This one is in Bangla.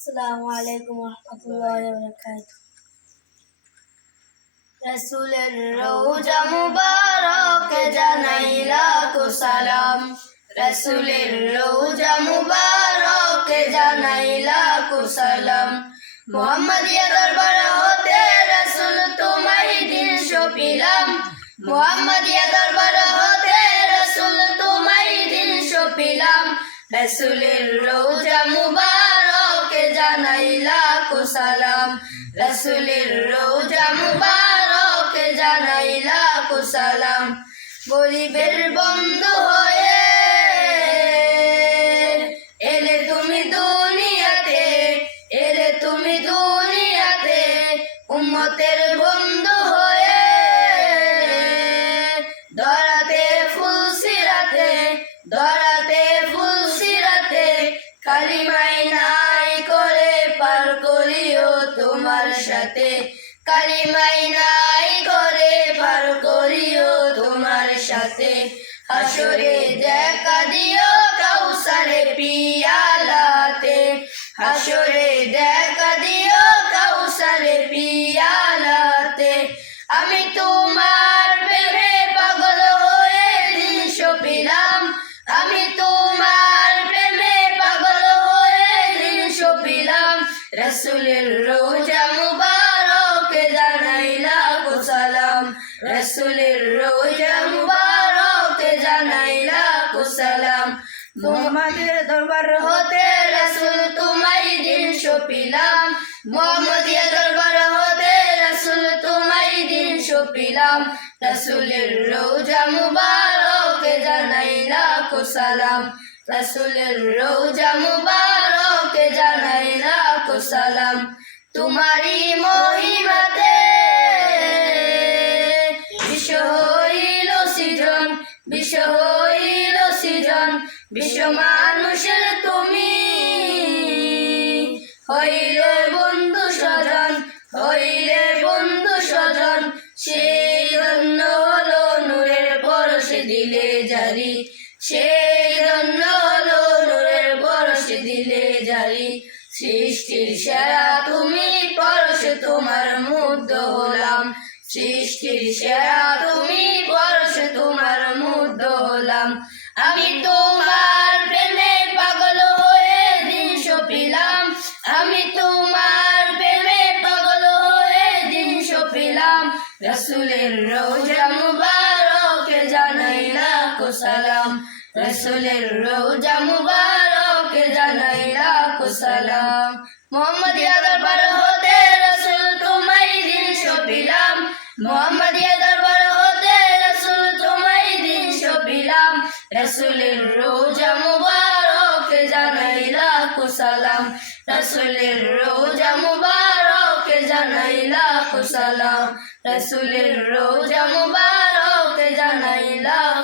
আসসালামু আলাইকুম ওয়া রাহমাতুল্লাহি ওয়া বারাকাতুহু। রাসূলের রওজা মুবারক জানাই লাখো সালাম। রাসূলের রওজা মুবারক জানাই লাখো সালাম। মুহাম্মাদিয়া দরবার হতে রাসূল তোমায় দিন সপিলাম। মুহাম্মাদিয়া দরবার হতে রাসূল তোমায় দিন সপিলাম। রাসূলের রওজা মুবারক জানাই লাখো সালাম। রাসূলের রওজা মুবারক জানাই লাখো সালাম। গরিবের বন্ধু হয়ে এলে তুমি দুনিয়াতে, এলে তুমি দুনিয়াতে উম্মতের বন্ধু হয়ে ধরাতে ফুল সিরাতে, ধরাতে ফুল সিরাতে কালিমাই নাই করে পার করিও তোমার সাথে। কালিমাই নাই করে পার করিও তোমার সাথে। হাসরে দেখা দিও কাউসারে পিয়ালাতে, হাসরে দেখা দিও কাউসারে পিয়ালাতে। আমি তোমার প্রেমে পাগল হয়ে দিন সপিলাম। আমি তোমার প্রেমে পাগল হয়ে দিন সপিলাম। রাসূলের রওজা মুবারক জানাই লাখো সালাম। রাসূলের রওজা মুবারক জানাই লাখো সালাম। মুহাম্মাদের দরবার হতে রাসূল তোমায় দিন সপিলাম। মুহাম্মাদিয়া দরবার হতে রাসূল তোমায় দিন সপিলাম। রাসূলের রওজা মুবারক জানাই লাখো সালাম। রাসূলের রওজা মুবারক জানাই লাখো সালাম। তোমারই মহিমাতে বিশ্ব হইল সৃজন, বিশ্ব হইল সৃজন। বিশ্ব মানুষের তুমি হইলে বন্ধু স্বজন, হইলে বন্ধু স্বজন। সেই জন্য হলো নূরের পরশে দিলে জারি, সেই জন্য হলো নূরের পরশে দিলে জারি। সৃষ্টির সেরা তুমি পরশে তোমার মুগ্ধ হলাম। সৃষ্টির সেরা তুমি পরশে তোমার মুগ্ধ হলাম। আমি তোমার প্রেমে পাগল হয়ে দিন সপিলাম। আমি তোমার প্রেমে পাগল হয়ে দিন সপিলাম। রাসূলের রওজা মুবারক জানাই লাখো সালাম। রাসূলের রওজা মুবারক জানাই লাখো সালাম। মুহাম্মাদিয়া দরবার হতে রাসূল তোমায় দিন সপিলাম। মুহাম্মাদিয়া দরবার হতে রাসূল তোমায় দিন সপিলাম। রাসূলের রওজা মুবারক জানাই লাখো সালাম। রাসূলের রওজা মুবারক জানাই লাখো সালাম। রাসূলের রওজা মুবারক জানাই লাখো